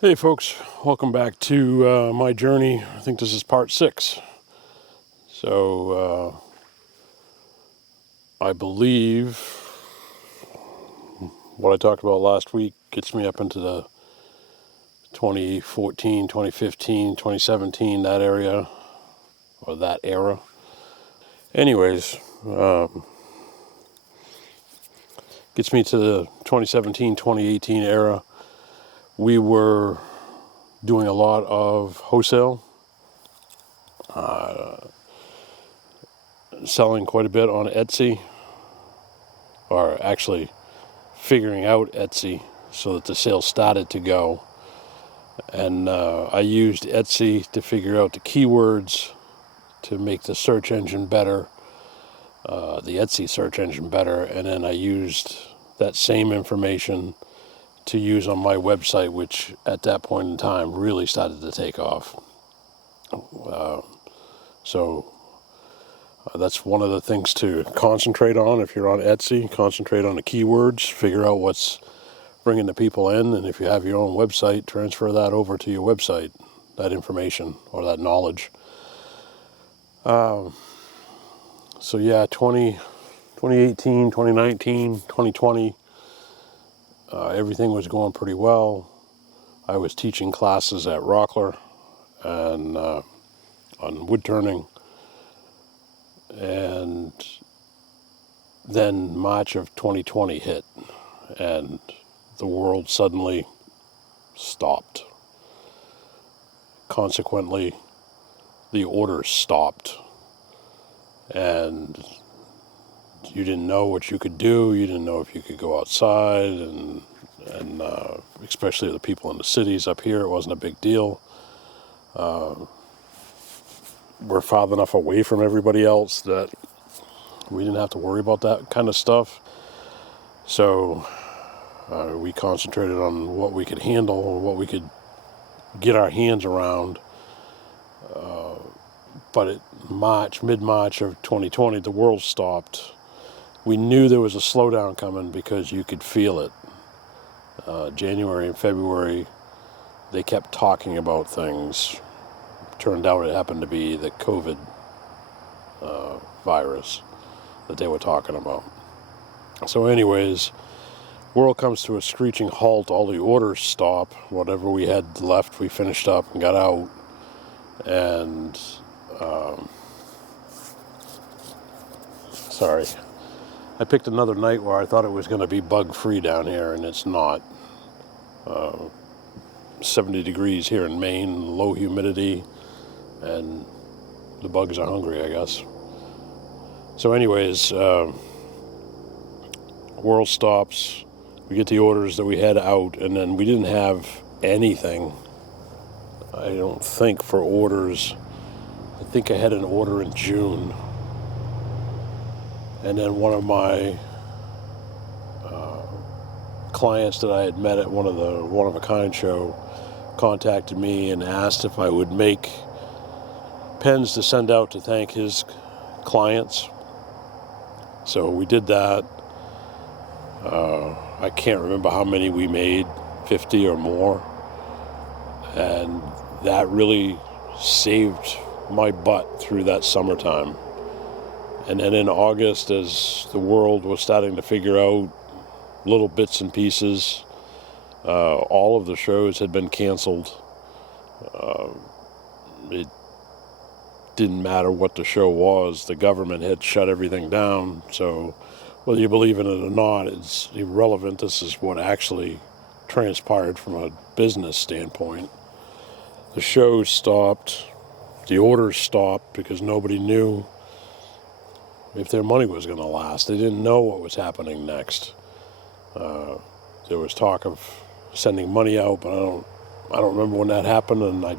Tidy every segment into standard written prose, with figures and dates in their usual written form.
Hey folks, welcome back to my journey. I think this is part 6. So I believe what I talked about last week gets me up into the 2014, 2015, 2017, that area, or that era. Anyways, gets me to the 2017, 2018 era. We were doing a lot of wholesale, selling quite a bit on Etsy, or actually figuring out Etsy so that the sales started to go. And I used Etsy to figure out the keywords to make the search engine better, the Etsy search engine better, and then I used that same information to use on my website, which at that point in time really started to take off. So that's one of the things to concentrate on if you're on Etsy. Concentrate on the keywords, figure out what's bringing the people in, and if you have your own website, transfer that over to your website, that information or that knowledge. So yeah, 2018, 2019, 2020, everything was going pretty well. I was teaching classes at Rockler and on wood turning, and then March of 2020 hit, and the world suddenly stopped. Consequently, the orders stopped, and you didn't know what you could do. You didn't know if you could go outside, and especially the people in the cities. Up here, it wasn't a big deal. We're far enough away from everybody else that we didn't have to worry about that kind of stuff. So we concentrated on what we could handle, what we could get our hands around. But mid-March of 2020, the world stopped. We knew there was a slowdown coming because you could feel it. January and February, they kept talking about things. Turned out it happened to be the COVID virus that they were talking about. So anyways, world comes to a screeching halt. All the orders stop. Whatever we had left, we finished up and got out. And sorry, I picked another night where I thought it was going to be bug free down here, and it's not. 70 degrees here in Maine, low humidity, and the bugs are hungry, I guess. So anyways, world stops. We get the orders that we had out, and then we didn't have anything, I don't think, for orders. I think I had an order in June. And then one of my clients that I had met at one of a kind show contacted me and asked if I would make pens to send out to thank his clients. So we did that. I can't remember how many we made, 50 or more. And that really saved my butt through that summertime. And then in August, as the world was starting to figure out little bits and pieces, all of the shows had been canceled. It didn't matter what the show was. The government had shut everything down. So whether you believe in it or not, it's irrelevant. This is what actually transpired from a business standpoint. The shows stopped. The orders stopped because nobody knew if their money was going to last. They didn't know what was happening next. There was talk of sending money out, but I don't remember when that happened, and I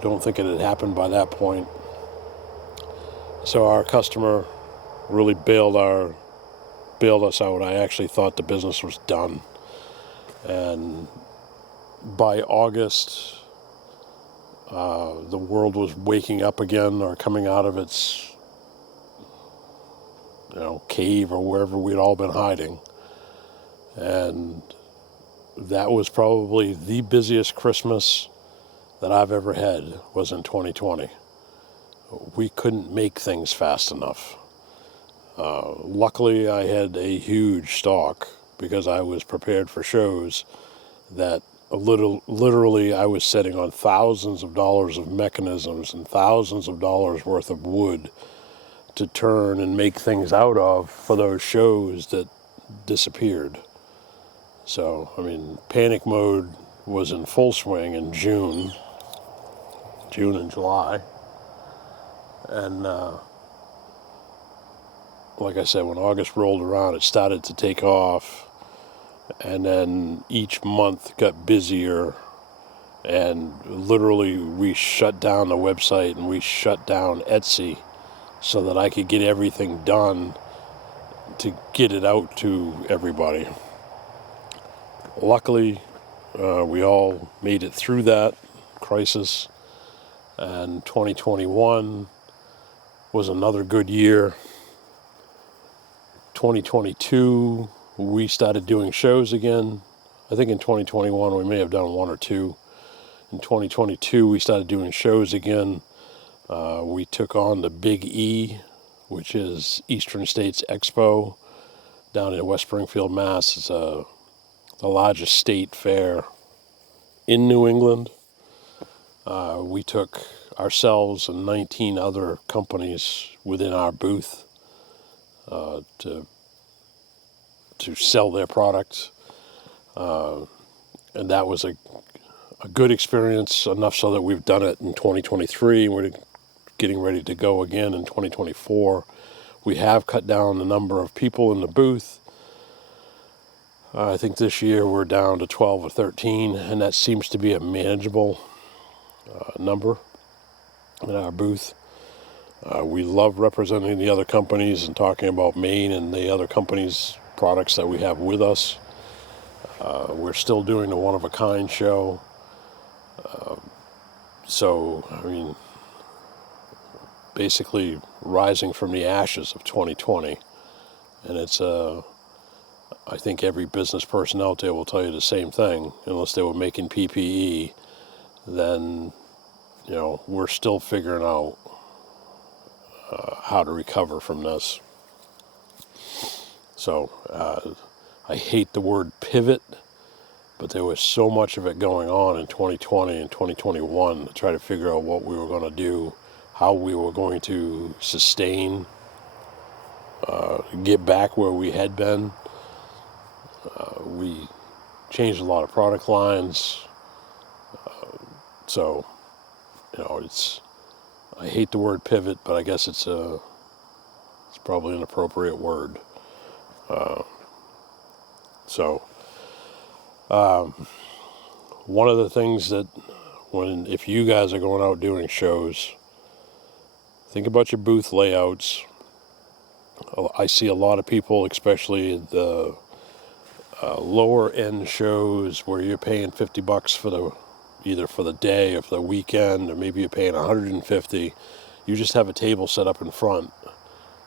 don't think it had happened by that point. So our customer really bailed us out. I actually thought the business was done. And by August, the world was waking up again, or coming out of its cave or wherever we'd all been hiding. And that was probably the busiest Christmas that I've ever had, was in 2020. We couldn't make things fast enough. Luckily, I had a huge stock because I was prepared for shows that literally I was sitting on thousands of dollars of mechanisms and thousands of dollars worth of wood to turn and make things out of for those shows that disappeared. So, I mean, panic mode was in full swing in June and July. And like I said, when August rolled around, it started to take off. And then each month got busier. And literally, we shut down the website and we shut down Etsy so that I could get everything done to get it out to everybody. Luckily, we all made it through that crisis. And 2021 was another good year. 2022, we started doing shows again. I think in 2021 we may have done one or two. In 2022 we started doing shows again. We took on the Big E, which is Eastern States Expo down in West Springfield, Mass. It's the largest state fair in New England. We took ourselves and 19 other companies within our booth to sell their products. And that was a good experience, enough so that we've done it in 2023, and we're getting ready to go again in 2024. We have cut down the number of people in the booth. I think this year we're down to 12 or 13, and that seems to be a manageable number in our booth. We love representing the other companies and talking about Maine and the other companies' products that we have with us. We're still doing the one-of-a-kind show. So, I mean, basically rising from the ashes of 2020. And it's, I think every business person out there will tell you the same thing. Unless they were making PPE, then, you know, we're still figuring out how to recover from this. So, I hate the word pivot, but there was so much of it going on in 2020 and 2021 to try to figure out what we were going to do, how we were going to sustain, get back where we had been. We changed a lot of product lines. So, you know, I hate the word pivot, but I guess it's probably an appropriate word. One of the things that if you guys are going out doing shows, think about your booth layouts. I see a lot of people, especially the lower end shows where you're paying $50 either for the day or for the weekend, or maybe you're paying $150. You just have a table set up in front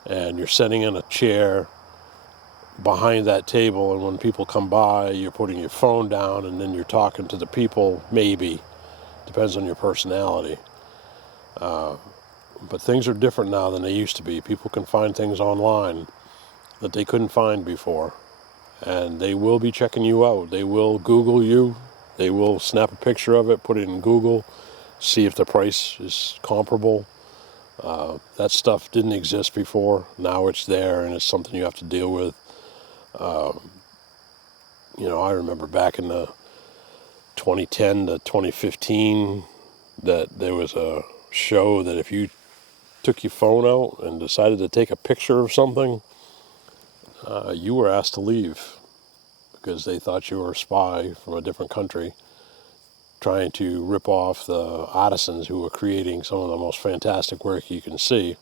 and you're setting in a chair behind that table, and when people come by, you're putting your phone down and then you're talking to the people, maybe. Depends on your personality. But things are different now than they used to be. People can find things online that they couldn't find before. And they will be checking you out. They will Google you. They will snap a picture of it, put it in Google, see if the price is comparable. That stuff didn't exist before. Now it's there, and it's something you have to deal with. You know, I remember back in the 2010 to 2015 that there was a show that if you took your phone out and decided to take a picture of something, you were asked to leave because they thought you were a spy from a different country trying to rip off the artisans who were creating some of the most fantastic work you can see.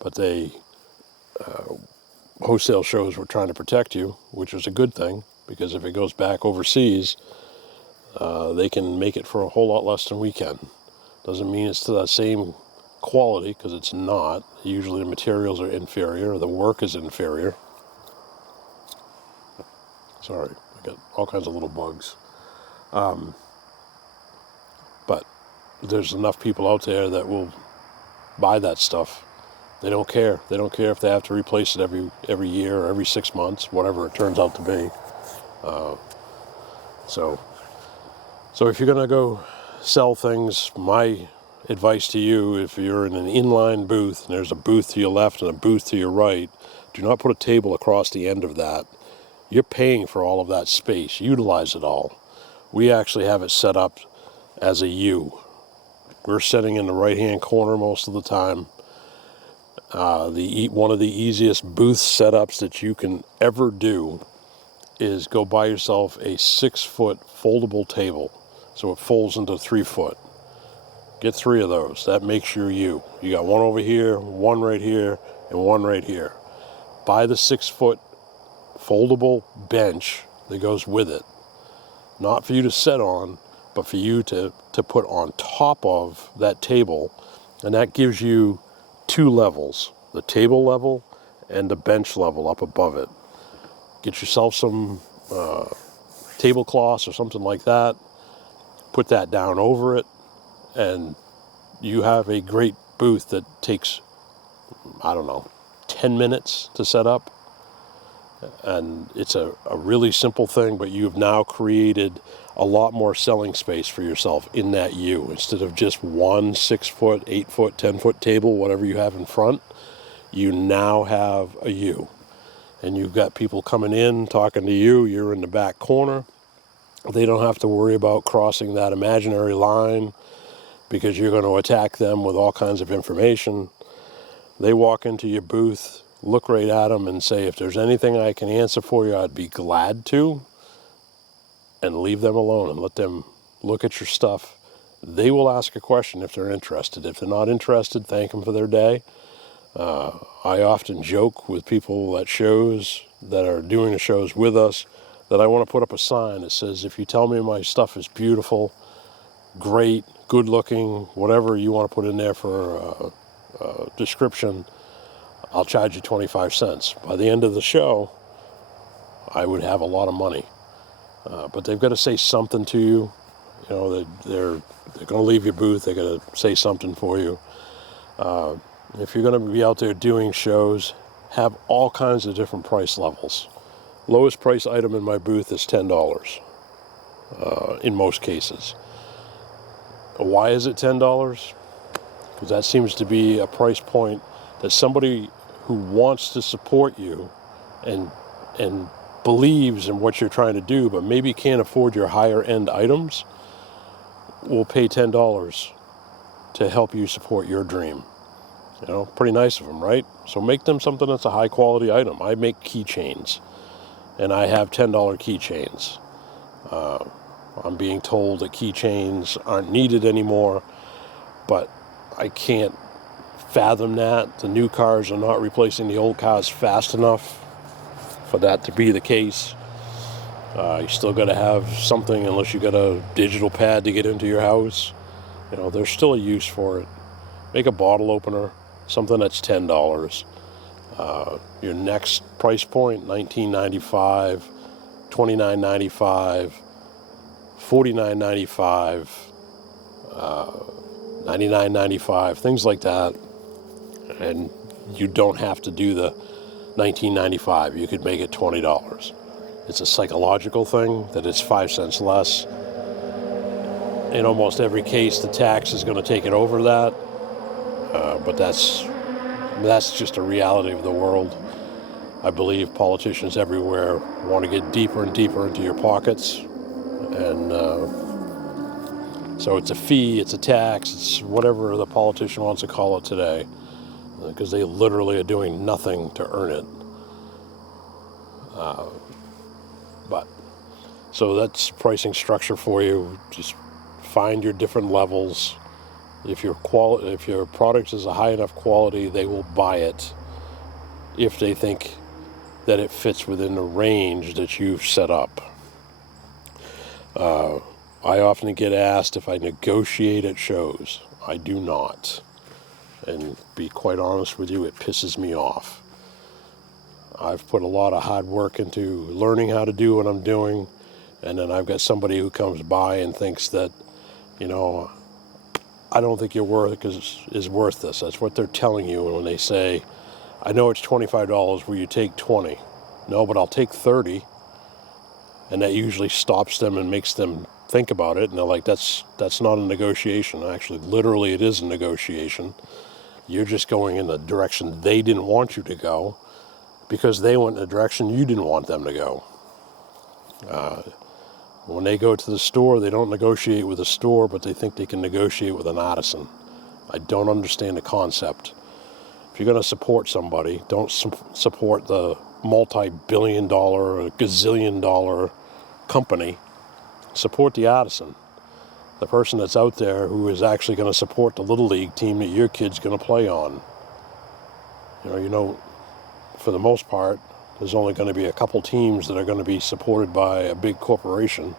But wholesale shows were trying to protect you, which was a good thing, because if it goes back overseas, they can make it for a whole lot less than we can. Doesn't mean it's to that same quality, because it's not. Usually the materials are inferior, the work is inferior. Sorry, I got all kinds of little bugs. But there's enough people out there that will buy that stuff. They don't care. They don't care if they have to replace it every year or every 6 months, whatever it turns out to be. So if you're going to go sell things, my advice to you, if you're in an inline booth and there's a booth to your left and a booth to your right, do not put a table across the end of that. You're paying for all of that space. Utilize it all. We actually have it set up as a U. We're sitting in the right-hand corner most of the time. One of the easiest booth setups that you can ever do is go buy yourself a 6-foot foldable table. So it folds into 3 foot. Get 3 of those. That makes your U. You got one over here, one right here, and one right here. Buy the 6-foot foldable bench that goes with it. Not for you to sit on, but for you to put on top of that table. And that gives you 2 levels, the table level and the bench level up above it. Get yourself some tablecloths or something like that. Put that down over it, and you have a great booth that takes, 10 minutes to set up. And it's a really simple thing, but you've now created a lot more selling space for yourself in that U. Instead of just one 6-foot, 8-foot, 10-foot table, whatever you have in front, you now have a U. And you've got people coming in, talking to you, you're in the back corner. They don't have to worry about crossing that imaginary line because you're going to attack them with all kinds of information. They walk into your booth, look right at them and say, if there's anything I can answer for you, I'd be glad to. And leave them alone and let them look at your stuff. They will ask a question if they're interested. If they're not interested, thank them for their day. I often joke with people at shows that are doing the shows with us that I want to put up a sign that says, if you tell me my stuff is beautiful, great, good looking, whatever you want to put in there for a description, I'll charge you 25 cents. By the end of the show, I would have a lot of money. But they've got to say something to you. You know, they're going to leave your booth. They're going to say something for you. If you're going to be out there doing shows, have all kinds of different price levels. Lowest price item in my booth is $10 in most cases. Why is it $10? Because that seems to be a price point that somebody who wants to support you and believes in what you're trying to do, but maybe can't afford your higher end items, will pay $10 to help you support your dream. You know, pretty nice of them, right? So make them something that's a high quality item. I make keychains, and I have $10 keychains. I'm being told that keychains aren't needed anymore, but I can't fathom that. The new cars are not replacing the old cars fast enough for that to be the case. You still got to have something, unless you got a digital pad to get into your house. You know, there's still a use for it. Make a bottle opener, something that's $10. Your next price point, $19.95, $29.95, $49.95, $99.95, things like that. And you don't have to do the $19.95. You could make it $20. It's a psychological thing that it's 5 cents less. In almost every case, the tax is going to take it over that. But that's just a reality of the world. I believe politicians everywhere want to get deeper and deeper into your pockets. And so it's a fee, it's a tax, it's whatever the politician wants to call it today. Because they literally are doing nothing to earn it. So that's pricing structure for you. Just find your different levels. If your product is a high enough quality, they will buy it if they think that it fits within the range that you've set up. I often get asked if I negotiate at shows. I do not. And be quite honest with you, it pisses me off. I've put a lot of hard work into learning how to do what I'm doing. And then I've got somebody who comes by and thinks that, I don't think your work is worth this. That's what they're telling you when they say, I know it's $25, will you take 20? No, but I'll take 30. And that usually stops them and makes them think about it. And they're like, that's not a negotiation. Actually, literally, it is a negotiation. You're just going in the direction they didn't want you to go because they went in a direction you didn't want them to go. When they go to the store, they don't negotiate with the store, but they think they can negotiate with an artisan. I don't understand the concept. If you're going to support somebody, don't support the multi-billion-dollar or gazillion-dollar company. Support the artisan, the person that's out there who is actually going to support the Little League team that your kid's going to play on. For the most part, there's only going to be a couple teams that are going to be supported by a big corporation.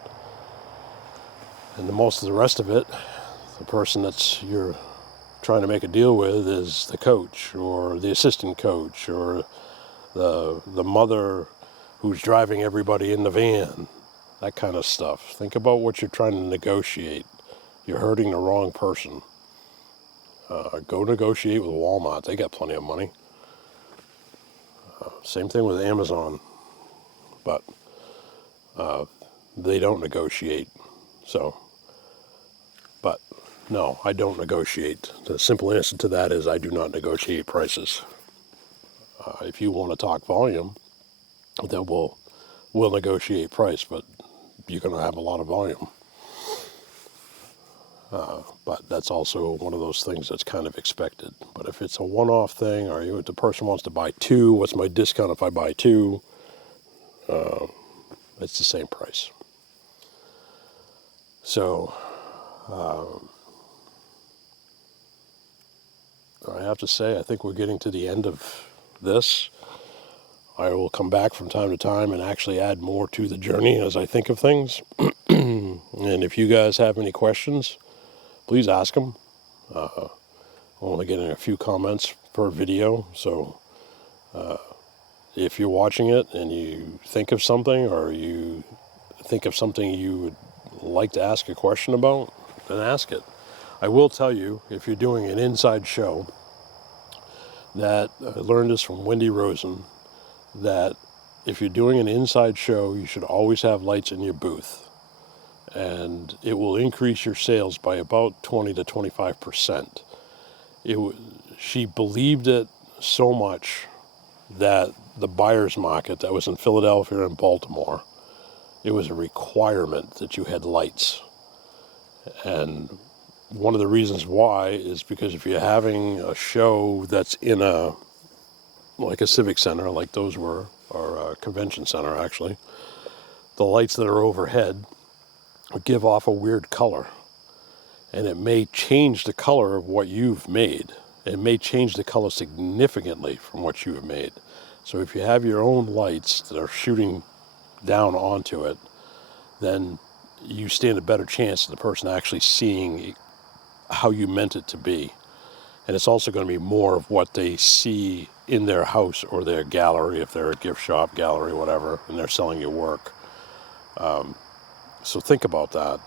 And the most of the rest of it, the person that's you're trying to make a deal with is the coach or the assistant coach or the mother who's driving everybody in the van, that kind of stuff. Think about what you're trying to negotiate. You're hurting the wrong person. Go negotiate with Walmart. They got plenty of money. Same thing with Amazon. But they don't negotiate. But no, I don't negotiate. The simple answer to that is I do not negotiate prices. If you want to talk volume, then we'll negotiate price, but you're going to have a lot of volume. But that's also one of those things that's kind of expected. But if it's a one-off thing, or if the person wants to buy two, what's my discount if I buy two? It's the same price. So, I have to say, I think we're getting to the end of this. I will come back from time to time and actually add more to the journey as I think of things. And if you guys have any questions, please ask them. I'm only getting a few comments per video, so if you're watching it and you think of something, or you think of something you would like to ask a question about, then ask it. I will tell you, if you're doing an inside show, that I learned this from Wendy Rosen, that if you're doing an inside show, you should always have lights in your booth. And it will increase your sales by about 20 to 25%. She believed it so much that the buyer's market that was in Philadelphia and Baltimore, it was a requirement that you had lights. And one of the reasons why is because if you're having a show that's in like a civic center, like those were, or a convention center actually, the lights that are overhead give off a weird color. And it may change the color of what you've made. It may change the color significantly from what you have made. So if you have your own lights that are shooting down onto it, then you stand a better chance of the person actually seeing how you meant it to be. And it's also going to be more of what they see in their house or their gallery, if they're a gift shop, gallery, whatever, and they're selling your work. So think about that.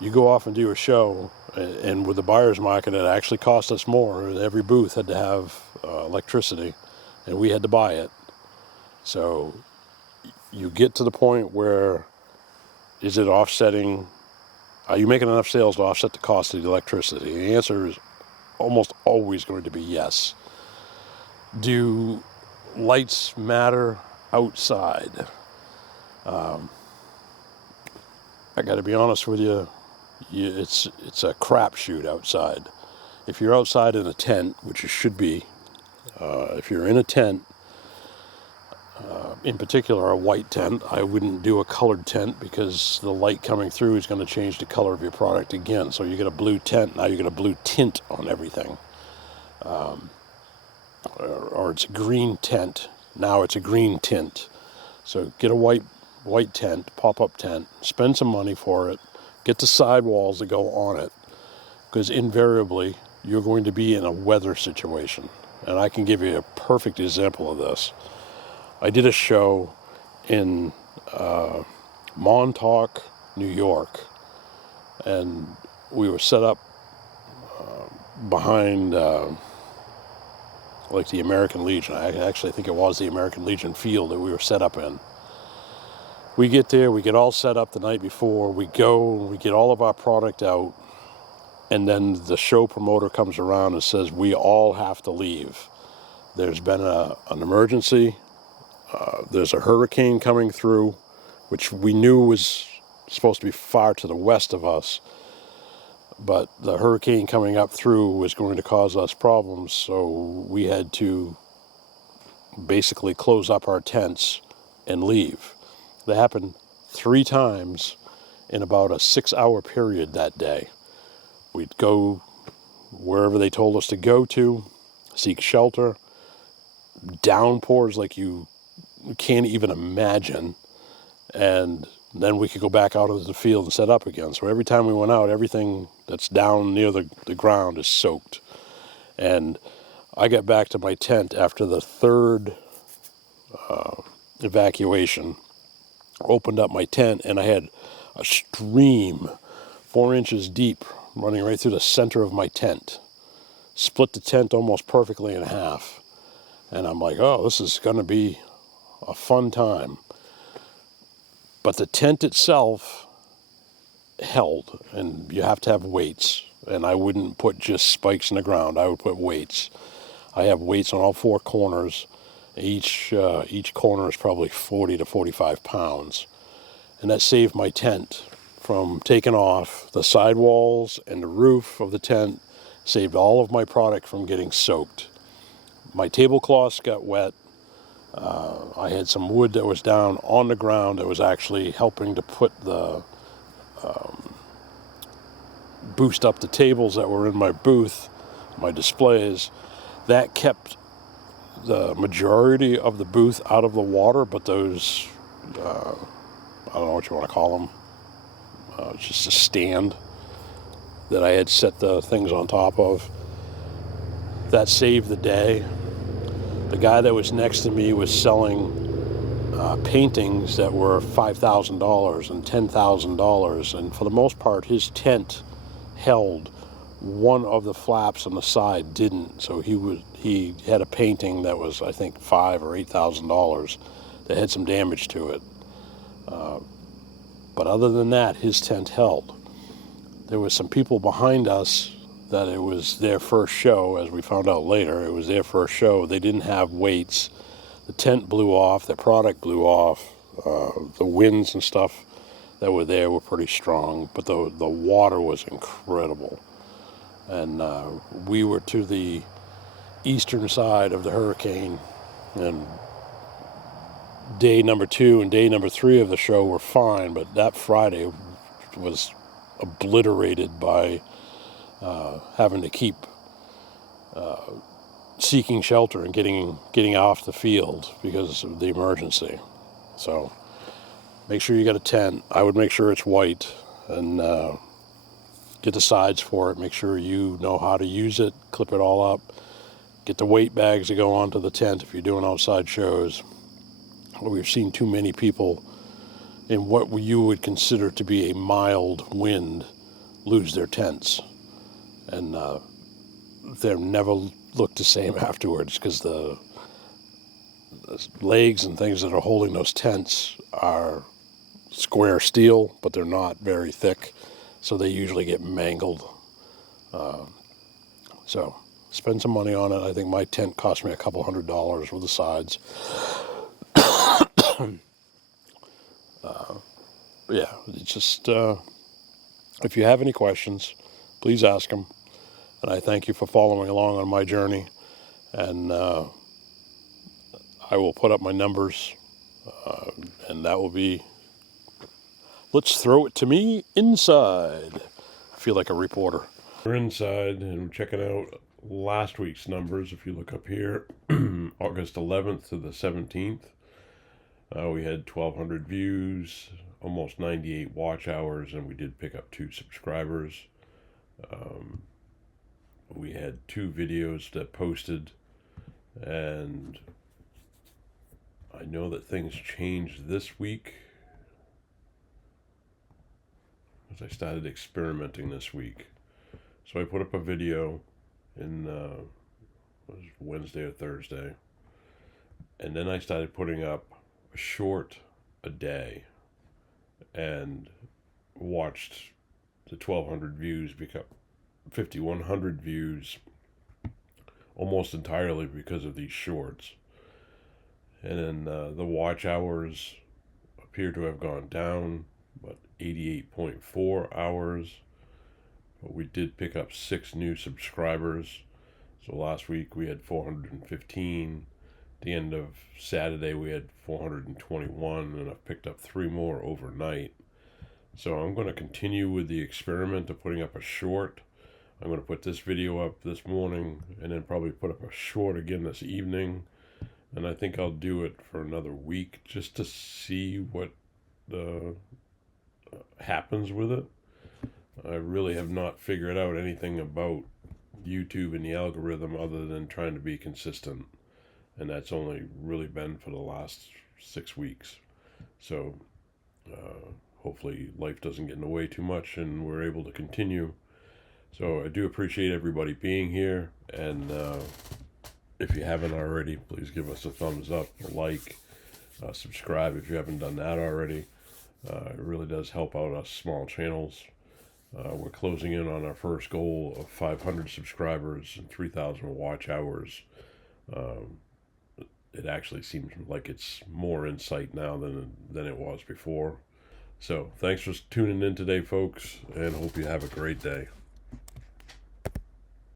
You go off and do a show, and with the buyer's market, it actually cost us more. Every booth had to have electricity, and we had to buy it. So you get to the point where, is it offsetting? Are you making enough sales to offset the cost of the electricity? The answer is almost always going to be yes. Do lights matter outside? I got to be honest with you, it's a crapshoot outside. If you're outside in a tent, which it should be, if you're in a tent, in particular a white tent, I wouldn't do a colored tent because the light coming through is going to change the color of your product again. So you get a blue tent, now you get a blue tint on everything. Or it's a green tent, now it's a green tint. So get a white tent, pop-up tent, spend some money for it, get the sidewalls that go on it, because invariably you're going to be in a weather situation. And I can give you a perfect example of this. I did a show in Montauk, New York. And we were set up behind like the American Legion. I actually think it was the American Legion field that we were set up in. We get there, we get all set up the night before, we go, we get all of our product out, and then the show promoter comes around and says, we all have to leave. There's been an emergency, there's a hurricane coming through, which we knew was supposed to be far to the west of us, but the hurricane coming up through was going to cause us problems, so we had to basically close up our tents and leave. That happened 3 times in about a 6-hour period that day. We'd go wherever they told us to go to, seek shelter, downpours like you can't even imagine, and then we could go back out into the field and set up again. So every time we went out, everything that's down near the ground is soaked. And I got back to my tent after the 3rd evacuation, opened up my tent, and I had a stream 4 inches deep running right through the center of my tent. Split the tent almost perfectly in half. And I'm like, oh, this is going to be a fun time. But the tent itself held, and you have to have weights. And I wouldn't put just spikes in the ground. I would put weights. I have weights on all 4 corners. Each corner is probably 40 to 45 pounds. And that saved my tent from taking off. The sidewalls and the roof of the tent saved all of my product from getting soaked. My tablecloths got wet. I had some wood that was down on the ground that was actually helping to put the boost up the tables that were in my booth, my displays. That kept the majority of the booth out of the water, but those, I don't know what you want to call them, just a stand that I had set the things on top of, that saved the day. The guy that was next to me was selling paintings that were $5,000 and $10,000, and for the most part his tent held. One of the flaps on the side didn't, so he had a painting that was, I think, $5,000 or $8,000 that had some damage to it. But other than that, his tent held. There was some people behind us that it was their first show, as we found out later. It was their first show. They didn't have weights. The tent blew off. The product blew off. The winds and stuff that were there were pretty strong, but the water was incredible. And we were to the eastern side of the hurricane, and day number 2 and day number 3 of the show were fine, but that Friday was obliterated by having to keep seeking shelter and getting off the field because of the emergency. So make sure you got a tent. I would make sure it's white, and get the sides for it. Make sure you know how to use it. Clip it all up. Get the weight bags that go onto the tent if you're doing outside shows. We've seen too many people in what you would consider to be a mild wind lose their tents. And they'll never look the same afterwards, because the legs and things that are holding those tents are square steel, but they're not very thick, so they usually get mangled. So spend some money on it. I think my tent cost me a couple $100 with the sides. Yeah, it's just, if you have any questions, please ask them. And I thank you for following along on my journey. And I will put up my numbers, and that will be, let's throw it to me inside. I feel like a reporter. We're inside and checking out last week's numbers. If you look up here, August 11th to the 17th, we had 1,200 views, almost 98 watch hours, and we did pick up 2 subscribers. We had 2 videos that posted, and I know that things changed this week. because I started experimenting this week. So I put up a video in was Wednesday or Thursday, and then I started putting up a short a day, and watched the 1,200 views become 5,100 views almost entirely because of these shorts. And then the watch hours appear to have gone down, but 88.4 hours. But we did pick up 6 new subscribers. So last week we had 415. At the end of Saturday we had 421, and I've picked up 3 more overnight. So I'm going to continue with the experiment of putting up a short. I'm going to put this video up this morning, and then probably put up a short again this evening. And I think I'll do it for another week just to see what happens with it. I really have not figured out anything about YouTube and the algorithm other than trying to be consistent. And that's only really been for the last 6 weeks. So hopefully life doesn't get in the way too much and we're able to continue. So I do appreciate everybody being here, and if you haven't already, please give us a thumbs up, a like, subscribe if you haven't done that already. It really does help out us small channels. We're closing in on our first goal of 500 subscribers and 3,000 watch hours. It actually seems like it's more in sight now than it was before. So thanks for tuning in today, folks, and hope you have a great day.